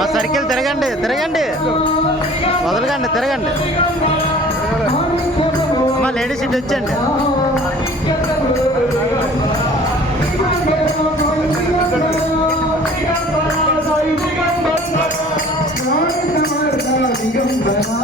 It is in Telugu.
ఆ సర్కిల్ తిరగండి తిరగండి వదలకండి తిరగండి అమ్మా లేడీస్ ఇటు వచ్చండి దిగంబరా